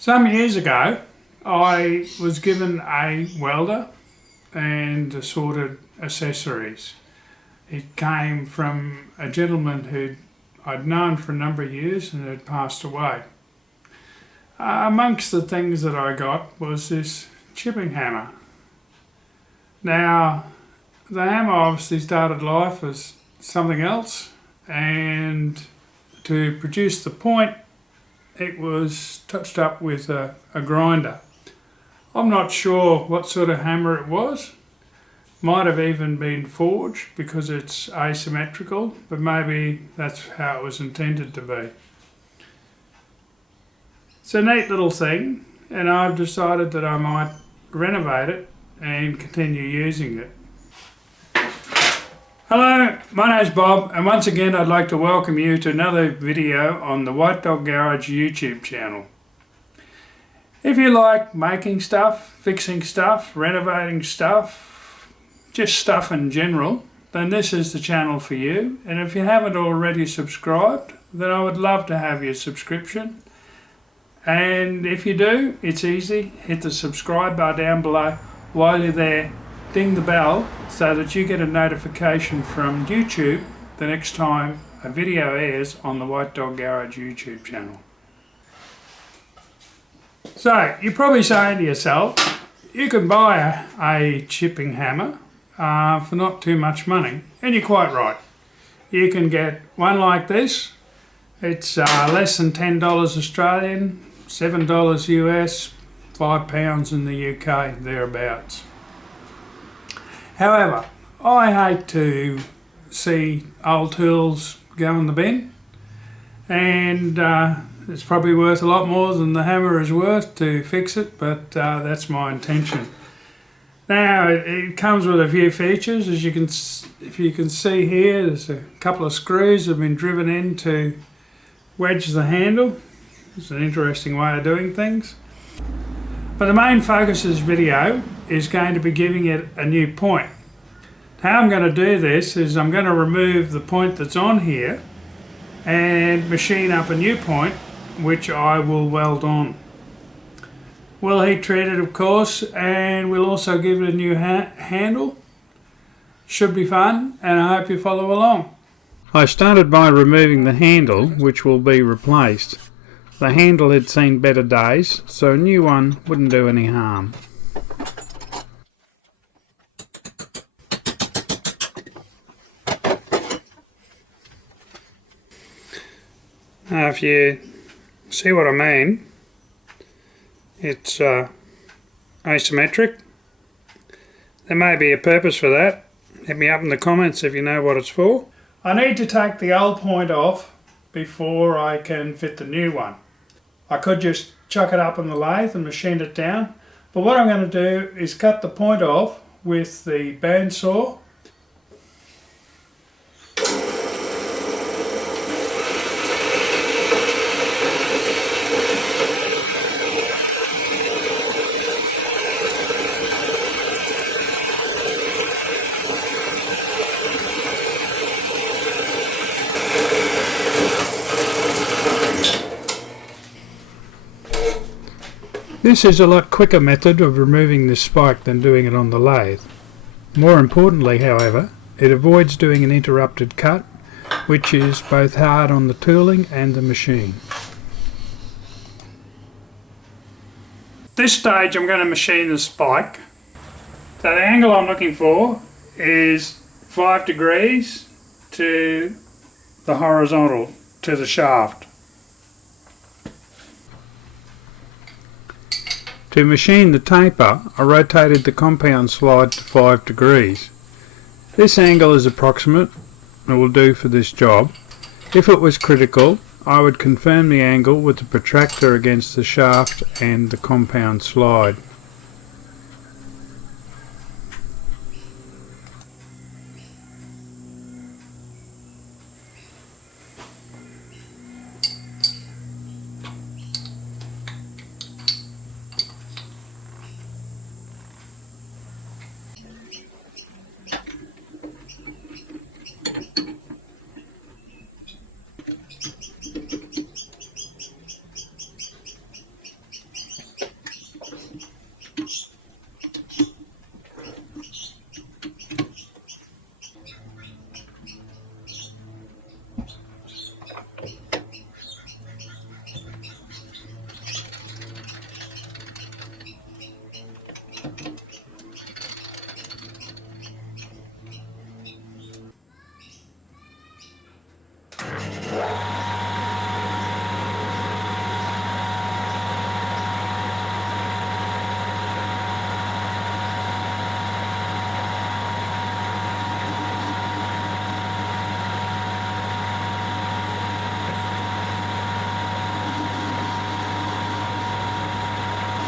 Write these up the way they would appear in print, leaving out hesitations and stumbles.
Some years ago, I was given a welder and assorted accessories. It came from a gentleman who I'd known for a number of years and had passed away. Amongst the things that I got was this chipping hammer. Now, the hammer obviously started life as something else, and to produce the point, it was touched up with a grinder. I'm not sure what sort of hammer it was. Might have even been forged because it's asymmetrical, but maybe that's how it was intended to be. It's a neat little thing, and I've decided that I might renovate it and continue using it. Hello, my name's Bob, and once again I'd like to welcome you to another video on the White Dog Garage YouTube channel. If you like making stuff, fixing stuff, renovating stuff, just stuff in general, then this is the channel for you. And if you haven't already subscribed, then I would love to have your subscription. And if you do, it's easy. Hit the subscribe bar down below. While you're there, ding the bell so that you get a notification from YouTube the next time a video airs on the White Dog Garage YouTube channel. So, you're probably saying to yourself, you can buy a chipping hammer for not too much money, and you're quite right. You can get one like this. It's less than $10 Australian, $7 US, £5 in the UK, thereabouts. However, I hate to see old tools go in the bin, and it's probably worth a lot more than the hammer is worth to fix it, but that's my intention. Now, it comes with a few features. As you can, if you can see here, there's a couple of screws that have been driven in to wedge the handle. It's an interesting way of doing things. But the main focus of this video is going to be giving it a new point. How I'm going to do this is I'm going to remove the point that's on here and machine up a new point which I will weld on. We'll heat treat it, of course, and we'll also give it a new handle. Should be fun, and I hope you follow along. I started by removing the handle, which will be replaced. The handle had seen better days, so a new one wouldn't do any harm. Now, if you see what I mean, it's asymmetric. There may be a purpose for that. Hit me up in the comments if you know what it's for. I need to take the old point off before I can fit the new one. I could just chuck it up on the lathe and machine it down, but what I'm going to do is cut the point off with the bandsaw. This is a lot quicker method of removing this spike than doing it on the lathe. More importantly, however, it avoids doing an interrupted cut, which is both hard on the tooling and the machine. At this stage I'm going to machine the spike. So the angle I'm looking for is 5 degrees to the horizontal, to the shaft. To machine the taper, I rotated the compound slide to 5 degrees. This angle is approximate and will do for this job. If it was critical, I would confirm the angle with the protractor against the shaft and the compound slide.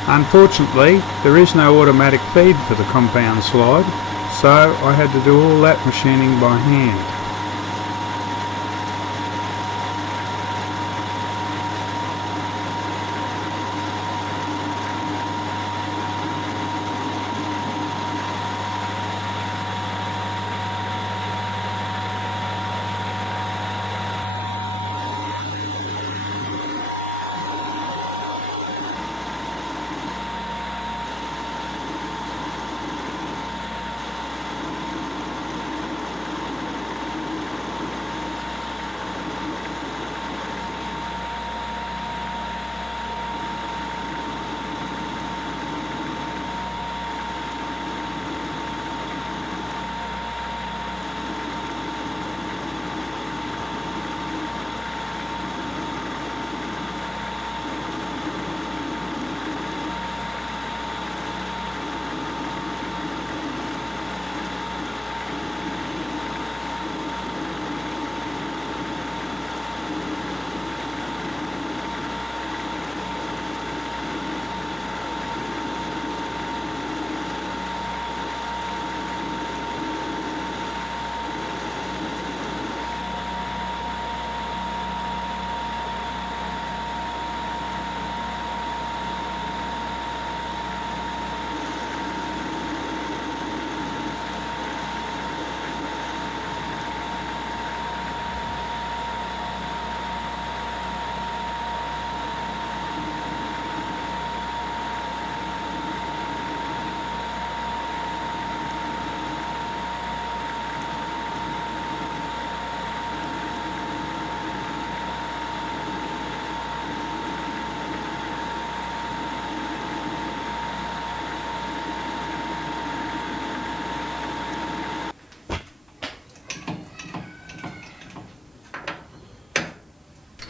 Unfortunately, there is no automatic feed for the compound slide, so I had to do all that machining by hand.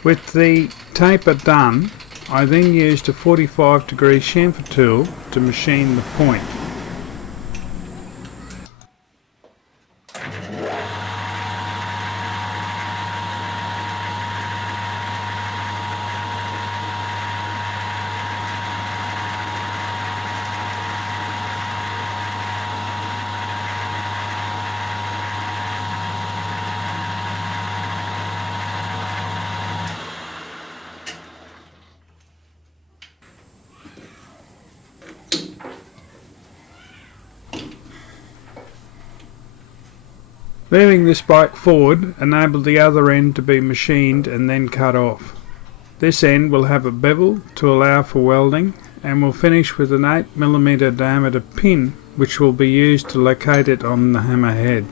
With the taper done, I then used a 45-degree chamfer tool to machine the point. Moving this bike forward enabled the other end to be machined and then cut off. This end will have a bevel to allow for welding, and will finish with an 8mm diameter pin which will be used to locate it on the hammer head.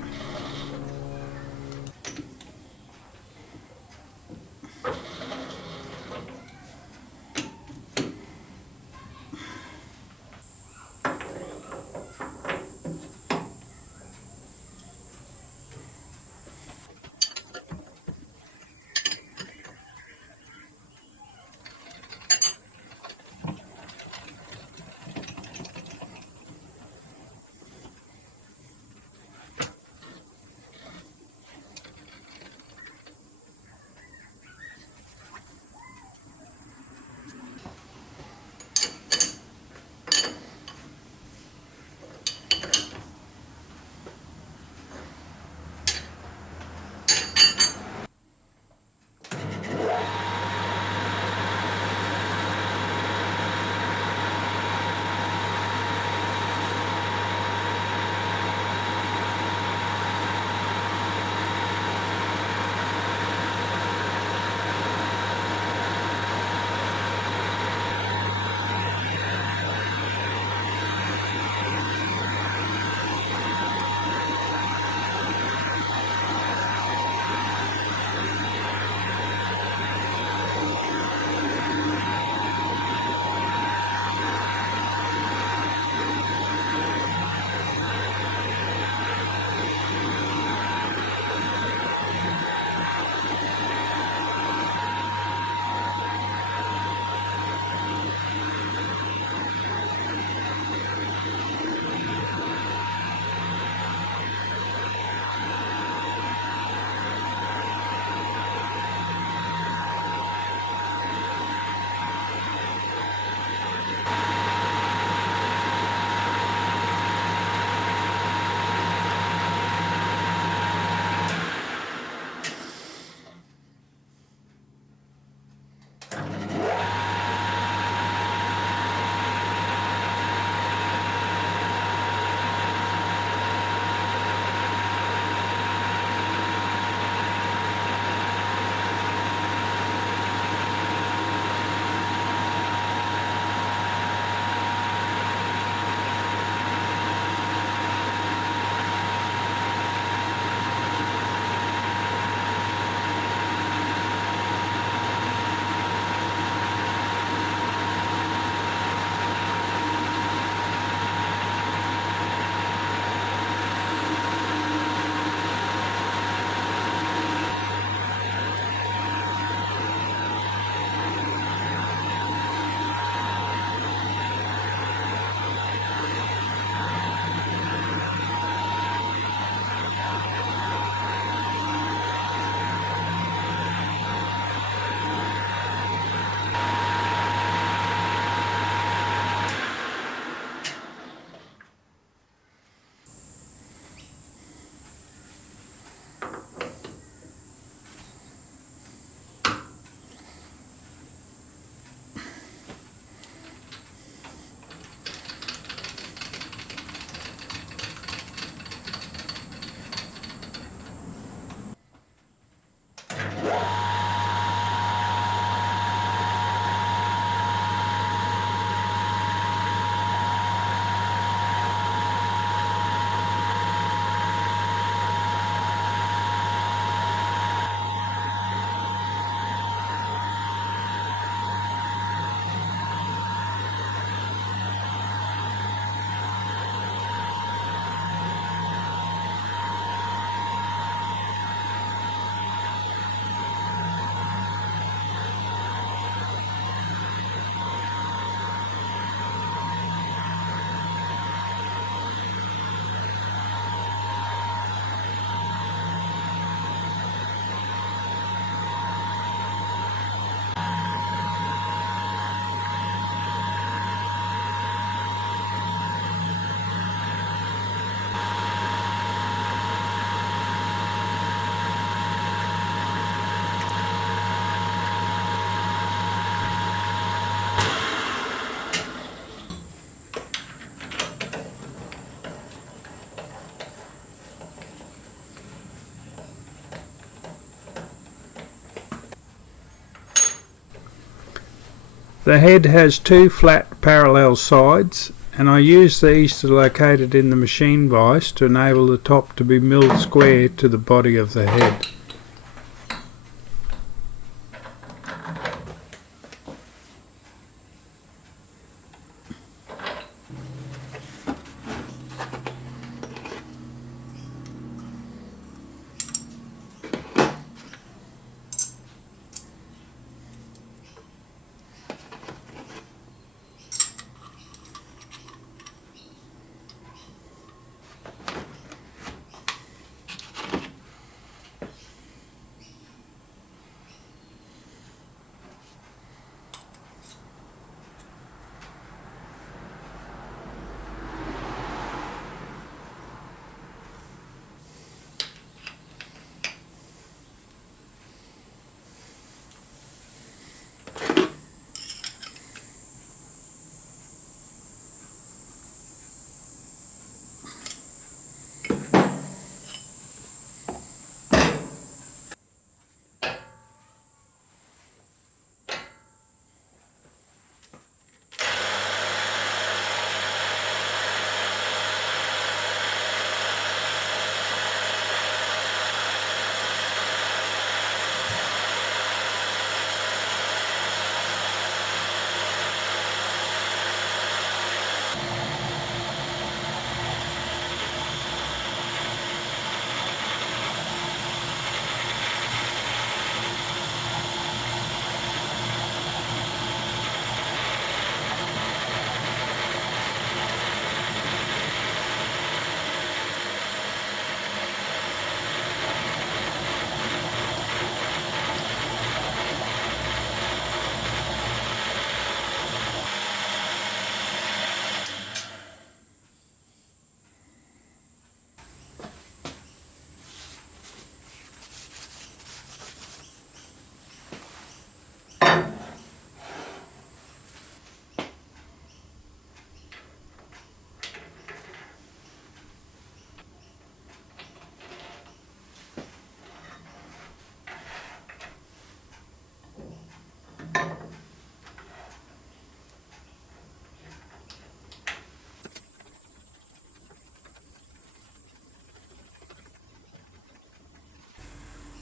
The head has two flat parallel sides, and I use these to locate it in the machine vise to enable the top to be milled square to the body of the head.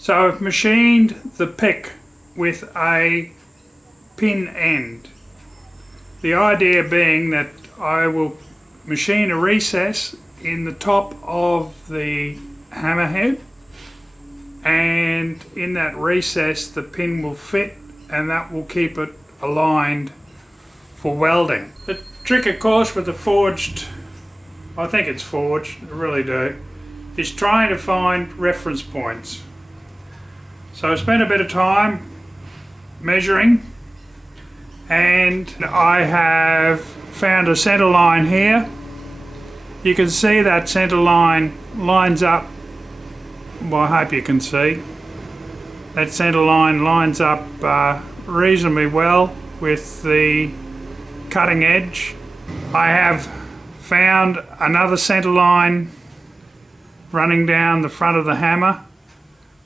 So I've machined the pick with a pin end. The idea being that I will machine a recess in the top of the hammerhead, and in that recess the pin will fit, and that will keep it aligned for welding. The trick, of course, with the forged, I think it's forged, I really do, is trying to find reference points. So I spent a bit of time measuring, and I have found a centre line here. You can see that centre line lines up, well, I hope you can see, that centre line lines up reasonably well with the cutting edge. I have found another centre line running down the front of the hammer,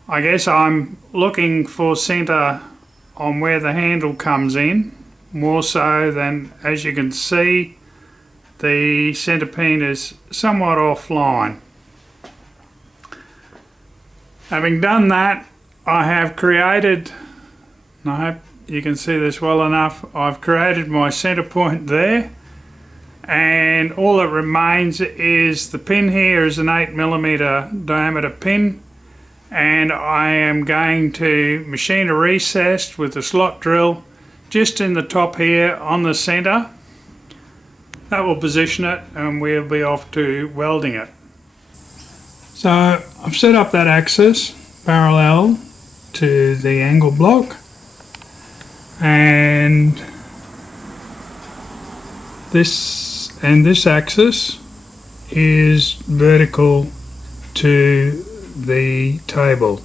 I guess I'm looking for centre on where the handle comes in, more so than, as you can see, the centre pin is somewhat offline. Having done that, I have created, and I hope you can see this well enough, I've created my centre point there, and all that remains is the pin here is an 8mm diameter pin, and I am going to machine a recess with a slot drill just in the top here on the centre. That will position it and we'll be off to welding it. So I've set up that axis parallel to the angle block, and this axis is vertical to the table.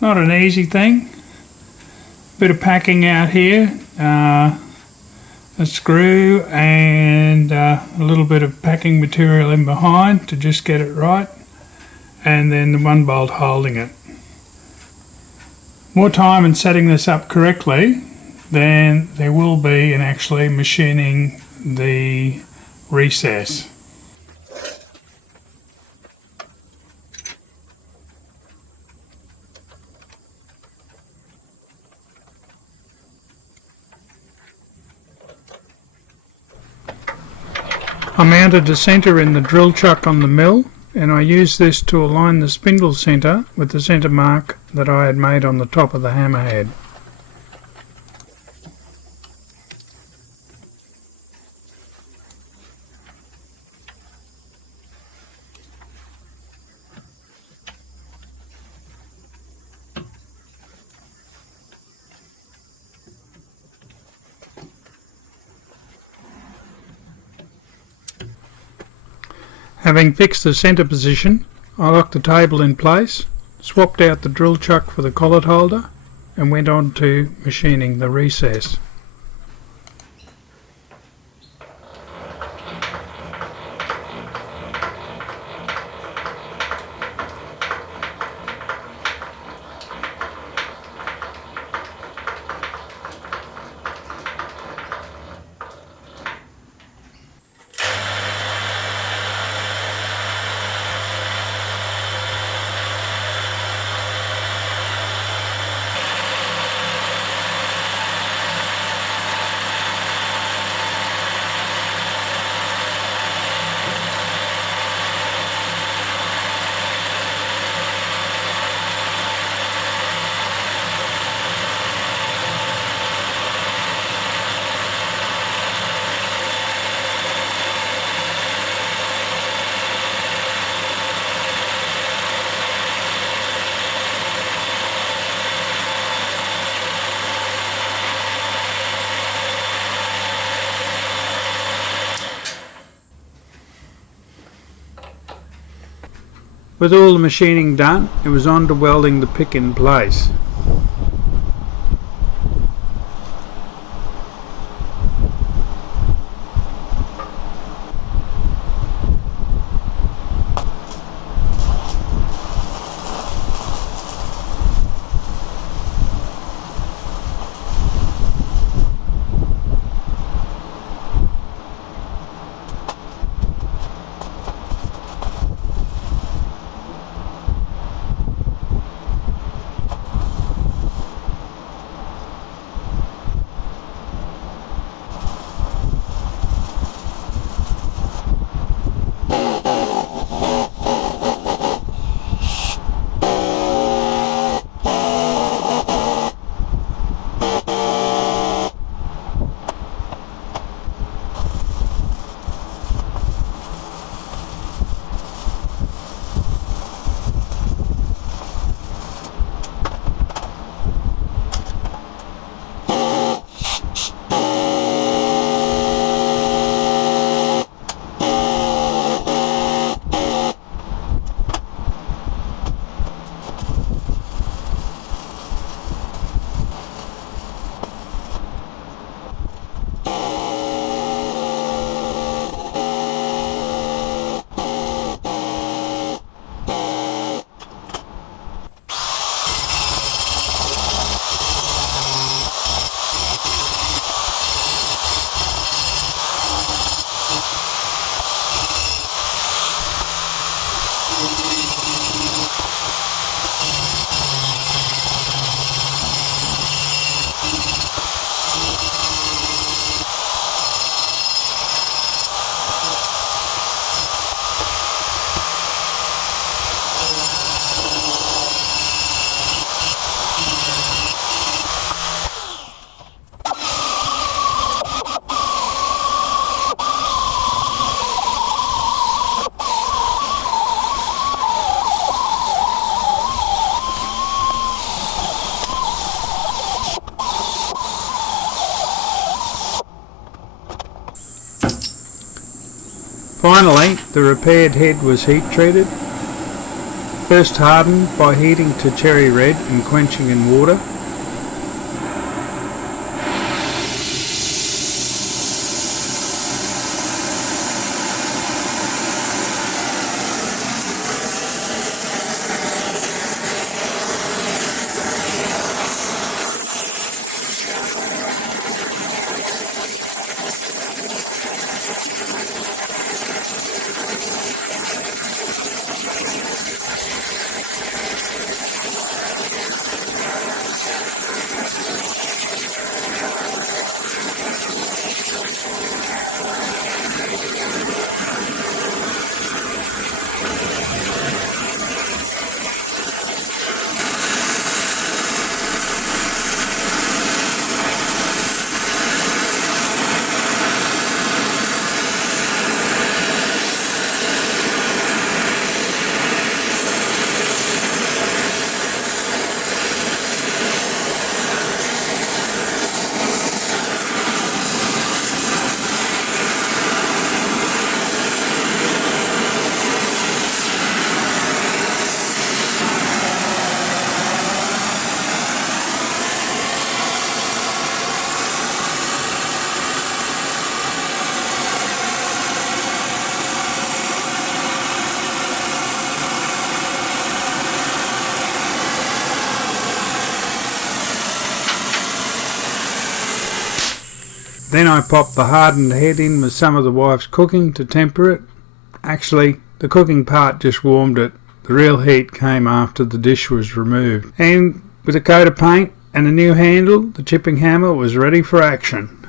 Not an easy thing. Bit of packing out here, a screw and a little bit of packing material in behind to just get it right, and then the one bolt holding it. More time in setting this up correctly than there will be in actually machining the recess. I mounted a centre in the drill chuck on the mill, and I used this to align the spindle centre with the centre mark that I had made on the top of the hammerhead. Having fixed the centre position, I locked the table in place, swapped out the drill chuck for the collet holder, and went on to machining the recess. With all the machining done, it was on to welding the pick in place. Finally, the repaired head was heat treated. First hardened by heating to cherry red and quenching in water. Then I popped the hardened head in with some of the wife's cooking to temper it. Actually, the cooking part just warmed it. The real heat came after the dish was removed. And with a coat of paint and a new handle, the chipping hammer was ready for action.